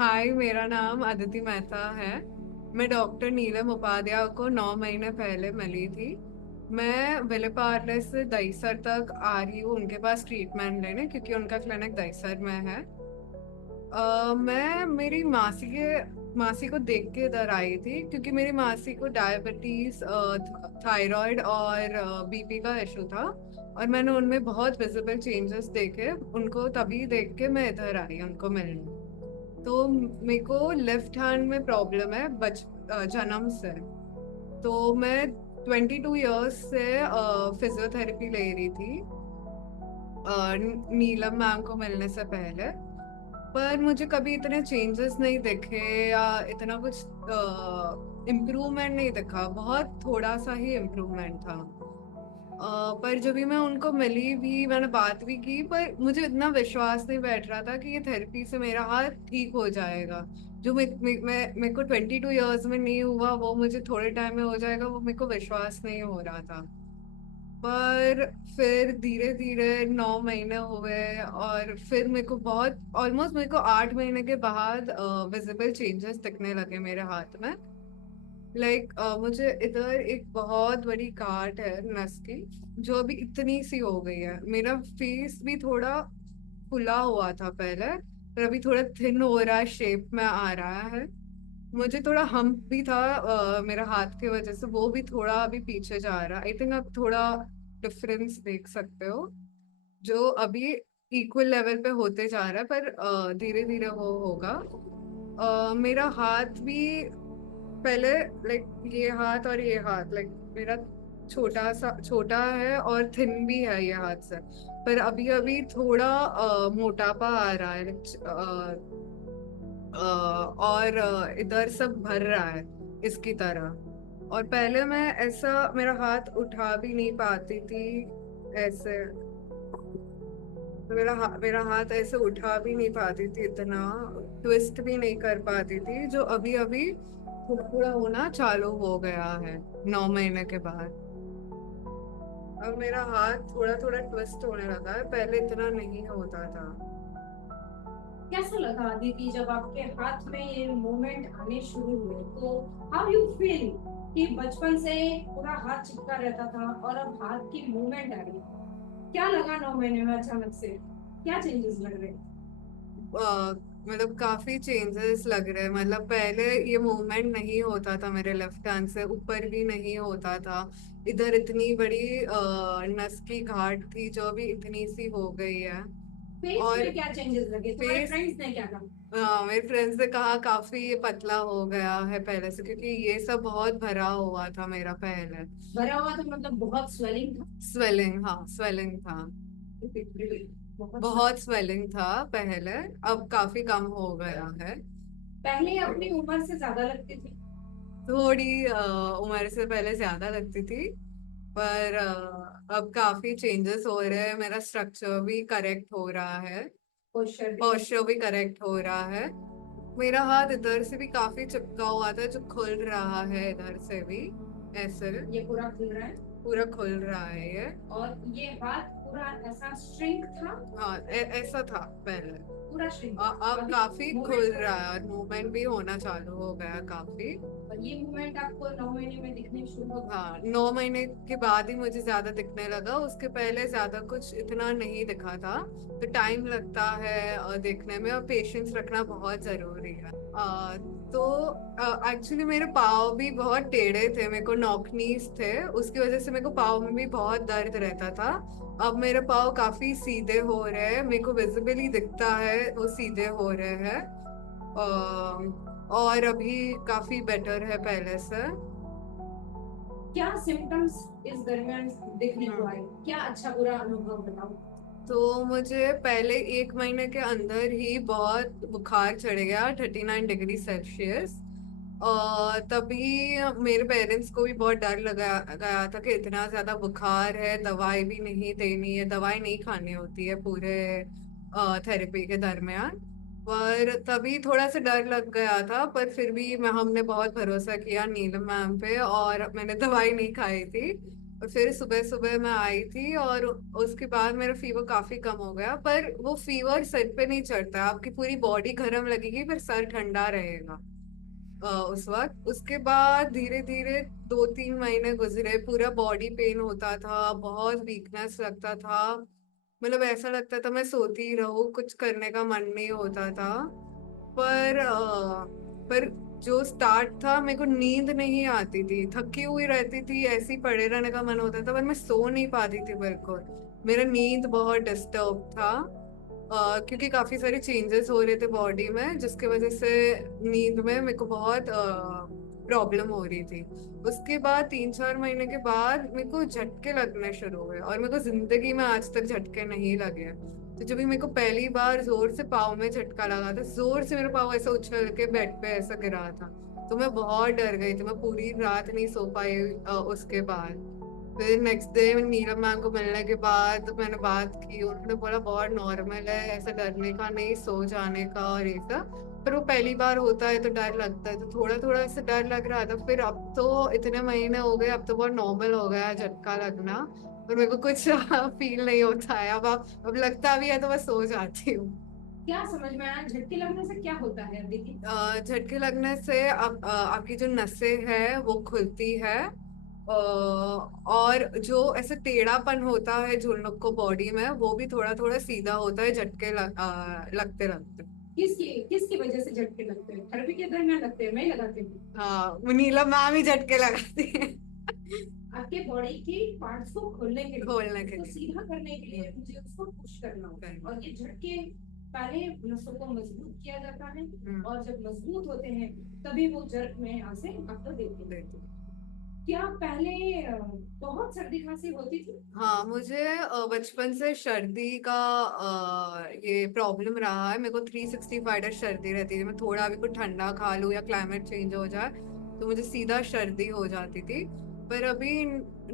हाय, मेरा नाम अदिति मेहता है। मैं डॉक्टर नीलम उपाध्याय को 9 महीने पहले मिली थी। मैं विलेपार्ले से दहीसर तक आ रही हूँ उनके पास ट्रीटमेंट लेने, क्योंकि उनका क्लिनिक दहीसर में है। मैं मेरी मासी को देख के इधर आई थी, क्योंकि मेरी मासी को डायबिटीज, थायराइड और बीपी का इशू था। और मैंने उनमें बहुत विजिबल चेंजेस देखे, उनको तभी देख के मैं इधर आई उनको मिलने। तो मेरे को लेफ्ट हैंड में प्रॉब्लम है जन्म से। तो मैं 22 ईयर्स से फिजियोथेरेपी ले रही थी नीलम मैम को मिलने से पहले। पर मुझे कभी इतने चेंजेस नहीं दिखे या इतना कुछ इम्प्रूवमेंट नहीं दिखा, बहुत थोड़ा सा ही इम्प्रूवमेंट था। पर जब भी मैं उनको मिली भी, मैंने बात भी की, पर मुझे इतना विश्वास नहीं बैठ रहा था कि ये थेरेपी से मेरा हाथ ठीक हो जाएगा। जो मेरे को 22 ईयर्स में नहीं हुआ, वो मुझे थोड़े टाइम में हो जाएगा, वो मेरे को विश्वास नहीं हो रहा था। पर फिर धीरे धीरे 9 महीने हुए, और फिर मेरे को बहुत ऑलमोस्ट मेरे को 8 महीने के बाद विजिबल चेंजेस दिखने लगे मेरे हाथ में। मुझे इधर एक बहुत बड़ी गांठ है नस की, जो अभी इतनी सी हो गई है। मेरा फेस भी थोड़ा फुला हुआ था पहले, पर अभी थोड़ा थिन हो रहा है, शेप में आ रहा है। मुझे थोड़ा हम्प भी था मेरा हाथ की वजह से, वो भी थोड़ा अभी पीछे जा रहा है। आई थिंक आप थोड़ा डिफरेंस देख सकते हो, जो अभी इक्वल लेवल पे होते जा रहा है, पर धीरे धीरे वो होगा। मेरा हाथ भी पहले, ये हाथ और ये हाथ, मेरा छोटा है और थिन भी है ये हाथ से। पर अभी अभी थोड़ा मोटापा आ रहा है, और इधर सब भर रहा है इसकी तरह। और पहले मैं ऐसा मेरा हाथ उठा भी नहीं पाती थी ऐसे। मेरा हाथ ऐसे उठा भी नहीं पाती थी, इतना ट्विस्ट भी नहीं कर पाती थी, जो अभी अभी थोड़ा थोड़ा होना चालू हो गया है 9 महीने के बाद। अब मेरा हाथ थोड़ा थोड़ा ट्विस्ट होने लगा है, पहले इतना नहीं होता था। कैसा लगा दीदी जब आपके हाथ में ये मूवमेंट आने शुरू हुए? तो हाउ यू फील कि बचपन से पूरा हाथ चिपका रहता था और अब हाथ की मूवमेंट आ रही? क्या लगा 9 महीने में अचानक से? क्या चेंजेस लग रहे? अ, मतलब काफी चेंजेस लग रहे हैं। मतलब पहले ये मूवमेंट नहीं होता था, मेरे लेफ्ट हैंड से ऊपर भी नहीं होता था। इधर इतनी बड़ी नस की गांठ थी, जो अभी इतनी सी हो गई है। फेस और पे क्या चेंजेस लगे? तुम्हारे फेस, फ्रेंड्स ने क्या कहा? मेरे फ्रेंड्स ने कहा काफी ये पतला हो गया है पहले से, क्योंकि ये सब बहुत भरा हुआ था मेरा पहले। भरा हुआ था मतलब बहुत स्वेलिंग था? स्वेलिंग, हाँ स्वेलिंग था। बहुत बहुत swelling। स्वेलिंग था पहले, अब काफी कम हो गया है। पहले अपनी उम्र से ज्यादा लगती थी? थोड़ी उम्र से पहले ज्यादा लगती थी, पर अब काफी चेंजेस हो रहे हैं। मेरा स्ट्रक्चर भी करेक्ट हो रहा है, पोस्चर भी पोस्चर भी करेक्ट हो रहा है। मेरा हाथ इधर से भी काफी चिपका हुआ था, जो खुल रहा है इधर से भी ऐसे। ये पूरा खुल रहा है। पूरा खुल रहा है ये। और ये हाथ पूरा ऐसा श्रिंक था? हाँ, ऐसा था पहले। पूरा श्रिंक? अब अभी काफी खुल मूवमेंट? रहा है, और मूवमेंट भी होना चालू हो गया काफी। और ये मूवमेंट आपको 9 महीने में दिखने शुरू हो? हाँ, 9 महीने के बाद ही मुझे ज्यादा दिखने लगा, उसके पहले ज्यादा कुछ इतना नहीं दिखा था। तो टाइम लगता है देखने में, और पेशेंस रखना बहुत जरूरी है। तो एक्चुअली मेरे पाँव भी बहुत टेढ़े थे, मेरे को नॉकनीज थे, उसकी वजह से मेरे को पाँव में भी बहुत दर्द रहता था। अब मेरे पाँव काफी सीधे हो रहे हैं, मेरे को विजिबली दिखता है वो सीधे हो रहे हैं। और अभी काफी बेटर है पहले से। क्या सिम्टम्स इस दरमियान देखने को हम्म। आए? क्या अच्छा बुरा अनुभव बताओ। तो मुझे पहले 1 महीने के अंदर ही बहुत बुखार चढ़ गया, 39 डिग्री सेल्सियस। और तभी मेरे पेरेंट्स को भी बहुत डर लगा गया था कि इतना ज्यादा बुखार है, दवाई भी नहीं देनी है, दवाई नहीं खानी होती है पूरे थेरेपी के दरमियान। पर तभी थोड़ा सा डर लग गया था, पर फिर भी हमने बहुत भरोसा किया नीलम मैम पे, और मैंने दवाई नहीं खाई थी। और फिर सुबह सुबह मैं आई थी, और उसके बाद मेरा फीवर काफी कम हो गया। पर वो फीवर सर पे नहीं चढ़ता, आपकी पूरी बॉडी गर्म लगेगी पर सर ठंडा रहेगा उस वक्त। उसके बाद धीरे धीरे 2-3 महीने गुजरे, पूरा बॉडी पेन होता था, बहुत वीकनेस लगता था। मतलब ऐसा लगता था मैं सोती ही रहूं, कुछ करने का मन नहीं होता था। पर पर जो स्टार्ट था, मेरे को नींद नहीं आती थी, थकी हुई रहती थी, ऐसे ही पड़े रहने का मन होता था, पर मैं सो नहीं पाती थी बिल्कुल। मेरा नींद बहुत डिस्टर्ब था, क्योंकि काफी सारे चेंजेस हो रहे थे बॉडी में, जिसके वजह से नींद में मेरे को बहुत प्रॉब्लम हो रही थी। उसके बाद 3-4 महीने के बाद मेरे को झटके लगने शुरू हुए, और मेरे को जिंदगी में आज तक झटके नहीं लगे। तो जब भी मेरे को पहली बार जोर से पाँव में झटका लगा था, जोर से मेरा पाँव ऐसा उछल के बेड पे ऐसा गिरा था, तो मैं बहुत डर गई थी, मैं पूरी रात नहीं सो पाई उसके बाद। फिर नेक्स्ट डे नीलम मैम को मिलने के बाद मैंने बात की, उन्होंने बोला बहुत नॉर्मल है, ऐसा डरने का नहीं, सो जाने का और ये सब। पर वो पहली बार होता है तो डर लगता है, तो थोड़ा थोड़ा ऐसे डर लग रहा था। फिर अब तो इतने महीने हो गए, अब तो बहुत नॉर्मल हो गया है झटका लगना, और मेरे को कुछ फील नहीं होता है अब लगता भी है तो मैं सो जाती हूँ। क्या समझ में आया, झटके लगने से क्या होता है दीदी? झटके लगने से अब आपकी जो नसें है वो खुलती है, और जो ऐसे टेढ़ापन होता है झुनक को बॉडी में, वो भी थोड़ा थोड़ा सीधा होता है झटके लगते लगते। किसकी किसकी वजह से झटके लगते हैं? थेरेपी के दरमियान लगते हैं? मैं लगाती हूँ। हाँ, वो नीलम मैम ही झटके लगाती है। आपके बॉडी के पार्ट्स को खोलने के लिए, खोलने के उसको लिए। सीधा करने के लिए मुझे उसको पुश करना होता है, हम्म। और ये झटके पहले नसों को मजबूत किया जाता है, हम्म। और जब मजबूत होते हैं तभी वो जर्क में यहाँ से आपको देते हैं। देती। क्या पहले बहुत सर्दी खांसी होती थी? हाँ, मुझे बचपन से सर्दी का ये प्रॉब्लम रहा है। मेरे को 365 सर्दी रहती थी, मैं थोड़ा भी कुछ ठंडा खा लूँ या क्लाइमेट चेंज हो जाए तो मुझे सीधा सर्दी हो जाती थी। पर अभी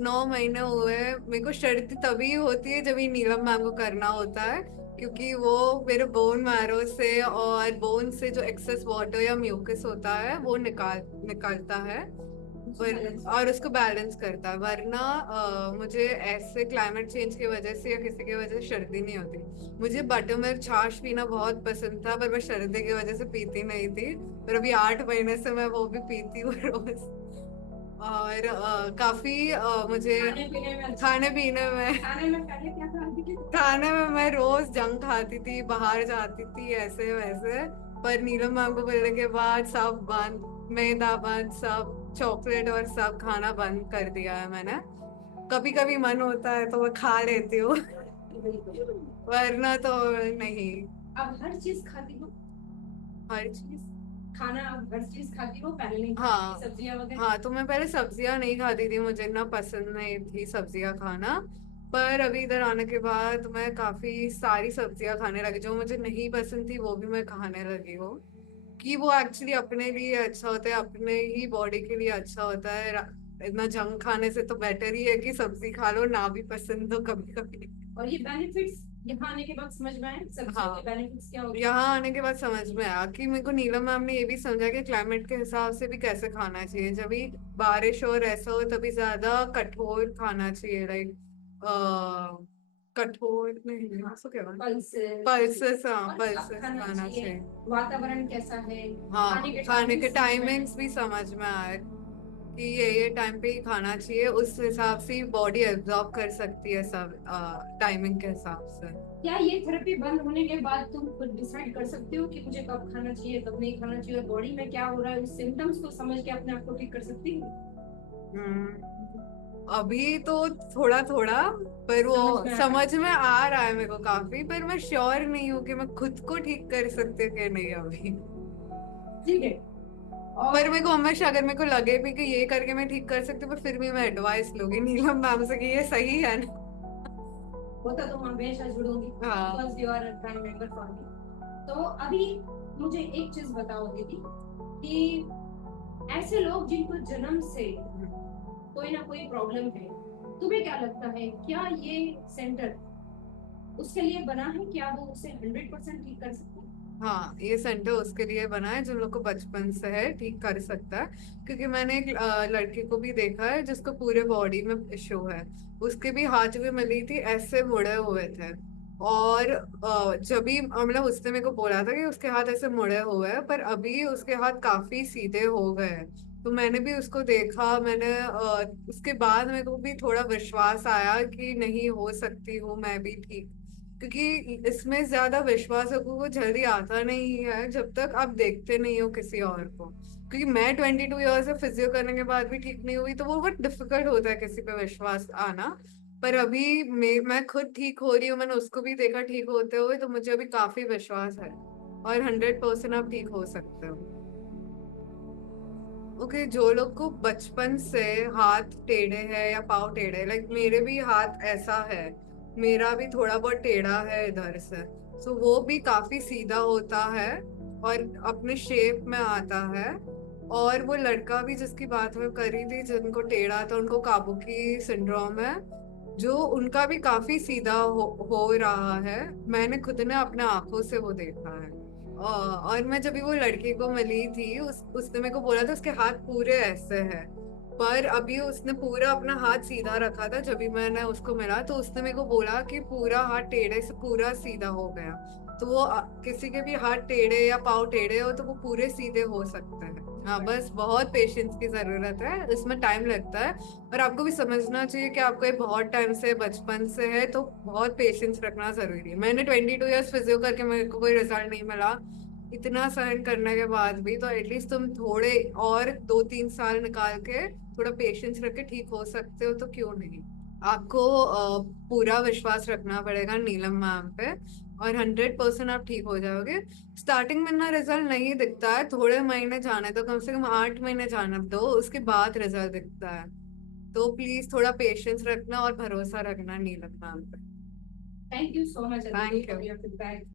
9 महीने हुए, मेरे को सर्दी तभी होती है जब ये नीलम मैम को करना होता है, क्योंकि वो मेरे बोन मैरो से और बोन से जो एक्सेस वाटर या म्यूकस होता है वो निकालता है, उसको बैलेंस और उसको बैलेंस करता है। वरना मुझे ऐसे क्लाइमेट चेंज की वजह से या किसी की वजह से सर्दी नहीं होती। मुझे बटर मिल्क छाछ पीना बहुत पसंद था, पर मैं सर्दी की वजह से पीती नहीं थी। पर अभी 8 महीने से मैं वो भी पीती हूँ रोज। और काफी मुझे खाने पीने में अच्छा खाने है। पीने में खाने में पहले क्या खाती थी? खाने में मैं रोज जंक खाती थी, बाहर जाती थी ऐसे वैसे। पर नीलम मैम को मिलने के बाद सब बंद, मैदा बंद, सब चॉकलेट और सब खाना बंद कर दिया है मैंने। कभी कभी मन होता है तो मैं खा लेती हूँ। बिल्कुल। वरना तो नहीं। अब हर चीज खाती हो? हर चीज। खाना अब हर चीज खाती हो, पहले नहीं खाती थी हाँ। सब्जियां वगैरह? हाँ, तो मैं पहले सब्जियां नहीं खाती थी, मुझे इतना पसंद नहीं थी सब्जियां खाना। पर अभी इधर आने के बाद मैं काफी सारी सब्जियां खाने लगी, जो मुझे नहीं पसंद थी वो भी मैं खाने लगी हूँ। कि वो एक्चुअली अपने लिए अच्छा होता है, अपने ही बॉडी के लिए अच्छा होता है। इतना जंक खाने से तो बेटर ही है कि सब्जी खा लो, ना भी पसंद हो कभी कभी। और ये बेनिफिट्स यहाँ आने के बाद समझ में आए, सब्जियों के हाँ, बेनिफिट्स क्या होते हैं? यहाँ आने के बाद समझ में आया कि मेरे को नीलम मैम ने ये भी समझा कि क्लाइमेट के हिसाब से भी कैसे खाना चाहिए। जब भी बारिश और ऐसा हो तभी ज्यादा कठोर खाना चाहिए, लाइक कठोर नहीं, हाँ सो क्या पल्सेस। पल्सेस, हाँ और कब पल्सेस खाना खाना चाहिए, चाहिए। वातावरण कैसा है, खाने हाँ, के खाने टाइमिंग के समझ में आए। टाइमिंग्स भी समझ में आए कि ये टाइम पे ही खाना चाहिए, उस हिसाब से बॉडी एब्जॉर्ब कर सकती है सब टाइमिंग के हिसाब से। क्या ये थेरेपी बंद होने के बाद तुम खुद डिसाइड कर सकते हो कि मुझे कब खाना चाहिए, कब नहीं खाना चाहिए, और बॉडी में क्या हो रहा है उस सिम्टम्स को समझ के अपने आप को ठीक कर सकती हो? अभी तो थोड़ा थोड़ा, पर वो समझ में आ रहा है? समझ में आ रहा है मेरे को काफी, पर मैं श्योर नहीं हूँ कि मैं खुद को ठीक कर सकती हूँ कि नहीं अभी। ठीक है। पर और मेरे को हमेशा अगर मेरे को लगे भी कि ये करके मैं ठीक कर सकती हूँ, पर फिर भी मैं एडवाइस लूंगी नीलम मैम से कि ये सही है ना। होता तो मैं हमेशा जुड़ूंगी, हाँ। Because you are a prime member for me. तो अभी मुझे एक चीज बताओ दीदी, कि ऐसे लोग जिनको जन्म से कोई ना कोई प्रॉब्लम है, तुम्हें क्या लगता है क्या ये सेंटर उसके लिए बना है? क्या वो उसे 100% ठीक कर सकते हैं? हाँ, ये सेंटर उसके लिए बना है जिन लोग को बचपन से है, ठीक कर सकता है। क्योंकि मैंने एक लड़के को भी देखा है जिसको पूरे बॉडी में इशू है। उसके भी हाथ में मिली थी, ऐसे मुड़े हुए थे। और जब भी मतलब उसने मेरे को बोला था कि उसके हाथ ऐसे मुड़े हुए हैं, पर अभी उसके हाथ काफी सीधे हो गए हैं। तो मैंने भी उसको देखा, मैंने उसके बाद मेरे को भी थोड़ा विश्वास आया कि नहीं, हो सकती हूँ मैं भी ठीक। क्योंकि इसमें ज्यादा विश्वास रखो वो जल्दी आता नहीं है जब तक आप देखते नहीं हो किसी और को। क्योंकि मैं 22 ईयर्स से फिजियो करने के बाद भी ठीक नहीं हुई, तो वो बहुत डिफिकल्ट होता है किसी पे विश्वास आना। पर अभी मैं खुद ठीक हो रही हूँ, मैंने उसको भी देखा ठीक होते हुए, तो मुझे अभी काफी विश्वास है। और 100% आप ठीक हो सकते हो। ओके, जो लोग को बचपन से हाथ टेढ़े है या पाँव टेढ़े, लाइक मेरे भी हाथ ऐसा है, मेरा भी थोड़ा बहुत टेढ़ा है इधर से। सो वो भी काफी सीधा होता है और अपने शेप में आता है। और वो लड़का भी जिसकी बात मैं करी थी, जिनको टेढ़ा था, उनको काबुकी सिंड्रोम है, जो उनका भी काफी सीधा हो रहा है। मैंने खुद ने अपने आंखों से वो देखा है। और मैं जब भी वो लड़की को मिली थी, उसने मेरे को बोला था उसके हाथ पूरे ऐसे हैं। पर अभी उसने पूरा अपना हाथ सीधा रखा था, जब भी मैंने उसको मिला तो उसने मेरे को बोला कि पूरा हाथ टेढ़े से पूरा सीधा हो गया। तो वो किसी के भी हाथ टेढ़े या पाँव टेढ़े हो तो वो पूरे सीधे हो सकते हैं। हाँ, बस बहुत पेशेंस की जरूरत है, इसमें टाइम लगता है। और आपको भी समझना चाहिए कि आपको ये बहुत टाइम से, बचपन से है, तो बहुत पेशेंस रखना जरूरी है। मैंने 22 ईयर्स फिजियो करके मेरे को कोई रिजल्ट नहीं मिला, इतना सहन करने के बाद भी, तो एटलीस्ट तुम थोड़े और 2-3 साल निकाल के थोड़ा पेशेंस रख के ठीक हो सकते हो, तो क्यों नहीं। आपको पूरा विश्वास रखना पड़ेगा नीलम मैम पे। और 100% आप ठीक हो जाओगे। स्टार्टिंग में ना रिजल्ट नहीं दिखता है, थोड़े महीने जाने दो, कम से कम 8 महीने जाने दो, उसके बाद रिजल्ट दिखता है। तो प्लीज थोड़ा पेशेंस रखना और भरोसा रखना नीलम मैम पे। Thank you so much Aditi thank for you. Your feedback.